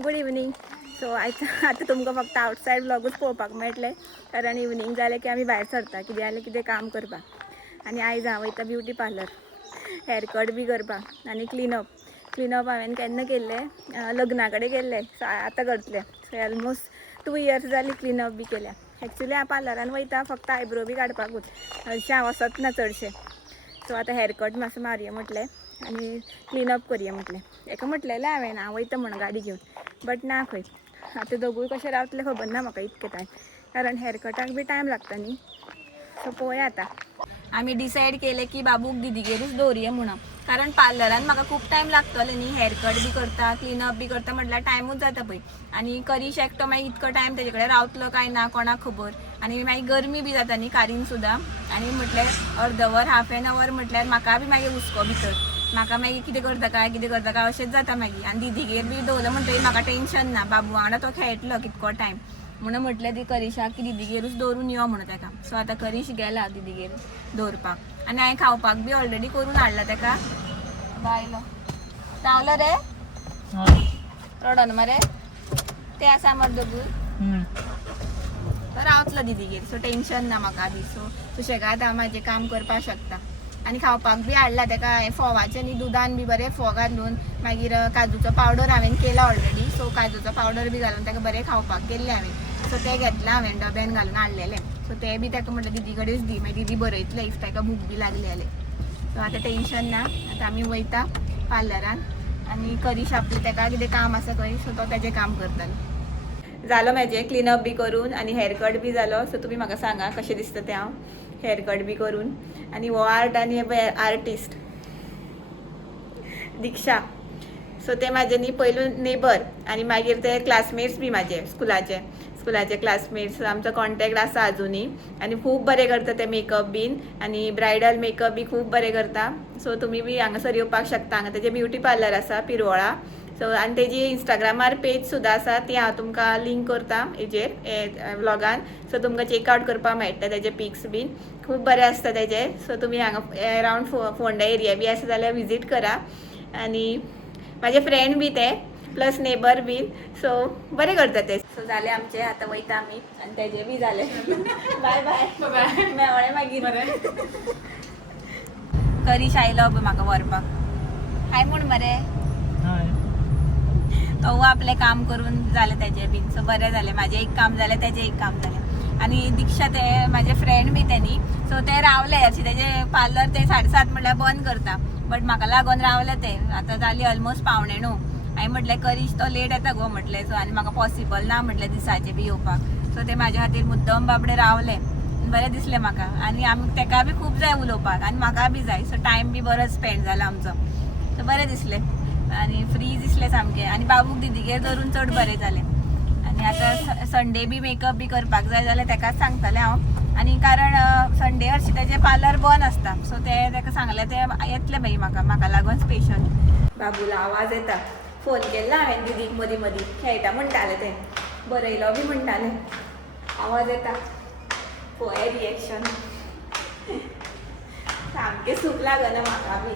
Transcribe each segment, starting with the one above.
Good evening. सो आता तुमकां फक्त आउटसायड ब्लॉगूच पळोवपाक मेळटले, कारण इवनिंग जालें की आमी भायर सरता कितें जाल्यार कितें काम करपाक. आनी आयज हांव वयता ब्युटी पार्लर, हेअरकट बी करपाक आनी क्लिनअप हांवें केन्ना केल्लें, लग्ना कडेन केल्लें. सो आतां करतलें. सो ऑलमोस्ट 2 years जालीं क्लिनअप बी केल्या. एक्चुली हांव पार्लरान वयता फक्त आयब्रो बी काडपाकूच, हरशीं हांव वचच ना चडशें. सो आतां हेअरकट मातसो मारया म्हटलें आनी क्लिनअप करया म्हटलें. एका म्हटलेलें हांव वयता म्हणून गाडी घेवन, बट ना खंय. आतां दोगूय कशें रावतलें खबर ना म्हाका इतके टायम, कारण हेअरकटाक बी टायम लागता न्ही. सो पळोवया आतां. आमी डिसायड केलें की बाबूक दिदीगेरूच दवरया म्हणून, कारण पार्लरान म्हाका खूब टायम लागतलें न्ही. हेअरकट बी करता, क्लिनअप बी करता म्हटल्यार टायमूच जाता पळय. आनी करीश एकटो मागीर इतको टायम तेजे कडेन रावतलो काय ना कोणाक खबर. आनी मागीर गरमी बी जाता न्ही कारीन सुद्दां. आनी म्हटल्यार अर्द वर हाफ एन अवर म्हटल्यार म्हाका बी मागीर हुस्को भितर. म्हाका मागीर कितें करता काय अशेंच जाता मागीर. आनी दिदीगेर बी दवरलें म्हणटकीर म्हाका टेन्शन ना, बाबू वांगडा तो खेळटलो कितको टायम. म्हणून म्हटलें ती करिशाक की दिदीगेरूच दवरून यो म्हणून ताका. सो आतां करीश गेला दिदीगेर दवरपाक. आनी हांवें खावपाक बी ऑलरेडी करून हाडला ताका. बायलो रावलो रे, रडोन मरे ते आसा मरे दोगूय. तो रावतलो दिदीगेर, सो टेन्शन ना म्हाका बी. सो सुशेगाद हांव म्हाजें काम करपाक शकता. आनी खावपाक बी हाडला ताका हांवें फोवाचें न्ही, दुदान बी बरें फोव घालून. मागीर काजूचो पावडर हांवें केला ऑलरेडी, सो काजूचो पावडर बी घालून ताका बरें खावपाक केल्लें हांवें. सो तें घेतलां हांवें डब्यान घालून हाडलेलें. सो तें बी ताका म्हटलें दिदी कडेच दी, मागीर दिदी बरयतलें इफ ताका भूक बी लागली जाल्यार. सो आतां टेन्शन ना. आतां आमी वयता पार्लरान आनी करीश आपलें ताका कितें काम आसा खंय, सो तो ताजें काम करतलो. जालो म्हाजें क्लिनअप बी करून आनी हेअरकट बी जालो. सो तुमी म्हाका सांगा कशें दिसता तें हांव हेअरकट बी करून. आनी हो आर्ट आनी आर्टिस्ट दिक्षा, सो ते म्हाजे न्ही पयलू नेबर आनी मागीर ते क्लासमेट्स बी म्हाजे स्कुलाचे क्लासमेट्स. आमचो कॉन्टेक्ट आसा आजुनी आनी खूब बरें करता ते मेकअप बीन आनी ब्रायडल मेकअप बी खूब बरें करता. सो तुमी बी हांगासर येवपाक शकता. हांगा तेजें ब्युटी पार्लर आसा पिरवोळा. सो आनी तेजी इंस्टाग्रामार पेज सुद्दां आसा, ती हांव तुमकां लिंक करता हेजेर व्लॉगान. सो तुमकां चेकआउट करपाक मेळटा तेजे पिक्स बीन, खूब बरें आसता तेजे. सो तुमी हांगा अरावंड फोंडा एरिया बी आसा जाल्यार विजीट करा. आनी म्हाजे फ्रेंड बी ते प्लस नेबर बीन, सो बरें करता ते. सो जालें आमचें, आतां वयता आमी आनी तेजें बी जालें. बाय बाय मेवळें मागीर. करीश आयलो म्हाका व्हरपाक. हाय म्हूण मरे. तो आपलें काम करून जालें तेजें बीन. सो बरें जालें, म्हाजें एक काम जालें तेजें एक काम जालें. आनी दिक्षा ते म्हाजे फ्रेंड बी ते न्ही, सो ते रावले. हरशीं तेजें पार्लर ते 7:30 म्हटल्यार बंद करता, बट म्हाका लागून रावले ते. आतां जाली ऑलमोस्ट 9:15. हांवें म्हटलें करीश तो लेट येता गो म्हटलें, सो आनी म्हाका पॉसिबल ना म्हटलें दिसाचें बी येवपाक. सो ते म्हाजे खातीर मुद्दम बाबडे रावले. बरें दिसलें म्हाका. आनी ताका बी खूब जाय उलोवपाक आनी म्हाका बी जाय. सो टायम बी बरो स्पेंड जाला आमचो. सो बरें दिसलें आनी फ्री दिसलें सामकें. आनी बाबूक दिदीगेर धरून चड बरें जालें. आनी आतां संडे बी मेकअप बी करपाक जाय जाल्यार ताकाच सांगतलें हांव. आनी कारण संडे हरशीं तेजें पार्लर बंद आसता, सो ताका सांगलें ते येतलें मागीर म्हाका लागून स्पेशल. बाबूला आवाज येता. फोन केल्लो हांवें दिदीक मदीं मदीं, खेळटा म्हणटालें तें, बरयलो बी म्हणटालें. आवाज येता, पळय रिएक्शन. सामकें सूख लागना म्हाका बी.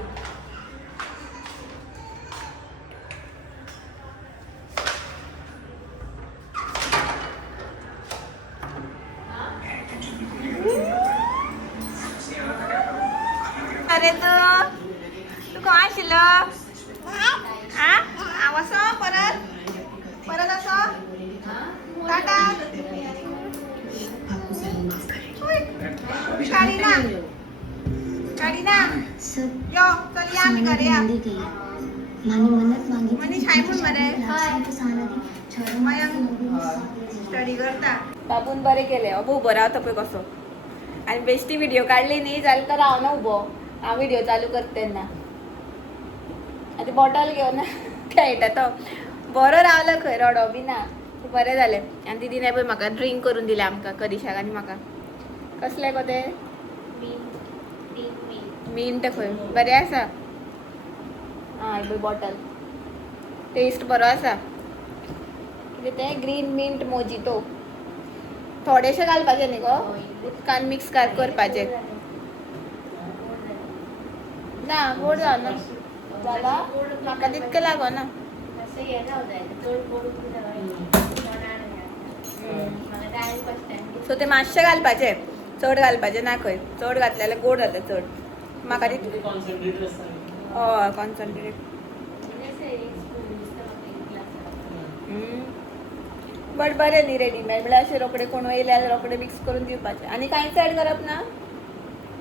अरे तू खंय आशिल्लो? हांव असो परत असो टाटा. काढीना यो चल या आमी घरा या. मनीष हाय म्हूण मरे. स्टडी करता. बाबून बरें केलें. अबो उबो रावता पळय कसो. आनी बेश्टी व्हिडिओ काडली न्ही जाल्यार तो रावना उबो. हांव व्हिडिओ चालू करता तेन्ना. आतां बॉटल घेवन खेळटा तो. बरो रावलो खंय, रडो बी ना. बरें जालें. आनी दिदीन पळय म्हाका ड्रिंक करून दिलें आमकां, करिशाक आनी म्हाका. कसलें गो तें? मिंट खंय, बरें आसा. आं पळय बॉटल. टेस्ट बरो आसा. कितें तें ग्रीन मिंट मोजितो. थोडेशें घालपाचें न्ही गो, उदकान मिक्स करपाचें. ना गोड जावना. जाला म्हाका तितकें लागना. सो ते मातशें घालपाचे, चड घालपाचे ना खंय. चड घातल्यार गोड जाता चड. म्हाका ती हय कॉन्सन्ट्रेट. बट बरें न्ही रेडीमेड म्हळ्यार अशें रोखडे कोण येयले जाल्यार रोखडे मिक्स करून दिवपाचे आनी कांयच ऍड करप ना.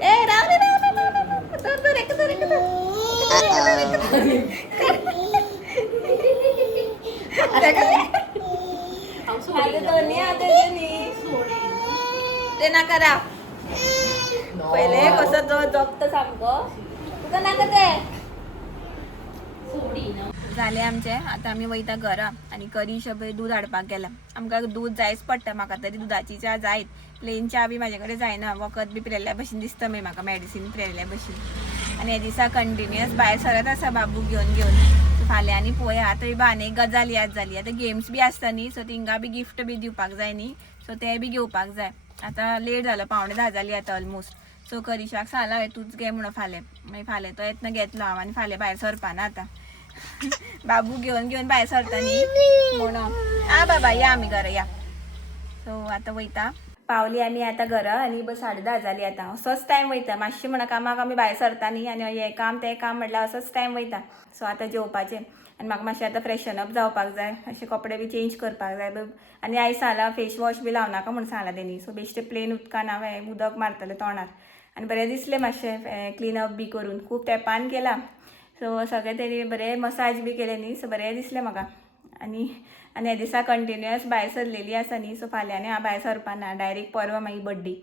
ए राव रे राव राव राव राव. धर धर एक धर एक धर. ते नाका राव. पहिले कसो जो जगता सामको तुका नाका ते. झाले आमचे. आता आमी वयता घरा आनी करीश दूद हाडपाक गेला. आमकां दूद जायच पडटा. म्हाका तरी दुधाची च्या जायत. प्लेन च्या बी म्हाजे कडेन जायना. वखद बी पिलेल्या भशेन दिसता मागीर म्हाका मेडिसीन पिलेल्या भशेन. आनी हे दिसा कंटिन्युअस भायर सरत आसा बाबू घेवन घेवन. फाल्यां आनी पळोवया. आतां बा आनी एक गजाल याद जाली. आतां गेम्स बी आसता न्ही सो तिंगा बी गिफ्ट बी दिवपाक जाय न्ही सो ते बी घेवपाक जाय. आतां लेट जालो 9:45 जाली आतां ऑलमोस्ट. सो करिशाक सांगला हांवें तूंच घे म्हणून फाल्यां. मागीर फाल्यां तो येतना घेतलो हांव आनी फाल्यां भायर सरपाना आतां. बाबू घेवन घेवन भायर सरता न्ही म्हणून. आ बाबा या आमी घरा या. सो आतां वयता. पावली आमी आतां घरा आनी 10:30 जाली आतां. असोच टायम वयता. मातशें म्हणा कामाक आमी भायर सरता न्ही आनी हें काम तें काम म्हटल्यार असोच टायम वयता. सो आतां जेवपाचें आनी म्हाका मातशें आतां फ्रेशन अप जावपाक जाय. अशें कपडे बी चेंज करपाक जाय. आनी आयज सांगलां फेस वॉश बी लावनाका म्हणून सांगलां तेणी. सो बेश्टें प्लेन उदकान हांवें उदक मारतलें तोंडार आनी बरें दिसलें मातशें क्लीन अप बी करून. खूब तेंपान केलां. सो सगळें तेणी बरें मसाज बी केलें न्ही सो बरें दिसलें म्हाका. आनी आनी हे दिसा कंटिन्युअस भायर सरलेली आसा न्ही सो फाल्यां आनी हांव भायर सरपाना. डायरेक्ट परवा मागीर बड्डे.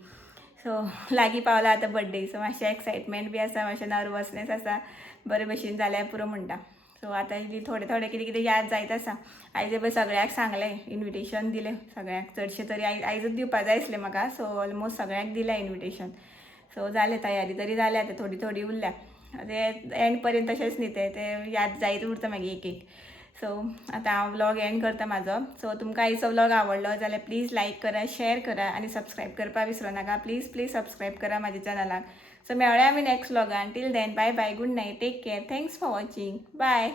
सो लागीं पावला आतां बड्डे. सो मातशें एक्सायटमेंट बी आसा. मातशें नर्वसनेस आसा. बरे भशेन जाल्यार पुरो म्हणटा. सो आतां थोडें थोडें कितें कितें याद जायत आसा. आयज पळय सगळ्याक सांगलें इन्विटेशन दिलें सगळ्यांक. चडशें तरी आयजूच दिवपाक जाय आसलें म्हाका. सो ऑलमोस्ट सगळ्यांक दिलें इन्विटेशन. सो जालें तयारी तरी जाल्या. आतां थोडी थोडी उरल्या. ते एंड पर्यंत तशेंच न्ही ते याद जायत उरता मागीर एक एक. सो आतां हांव व्लॉग एंड करता म्हाजो. सो तुमकां आयचो व्लॉग आवडलो जाल्यार प्लीज लायक करा, शेअर करा आनी सबस्क्रायब करपाक विसरो नाका. प्लीज प्लीज सबस्क्रायब करा म्हाज्या चॅनलाक. सो मेळ्या आमी नेक्स्ट व्लॉगान. Till then bye bye, good night, take care, thanks for watching, bye.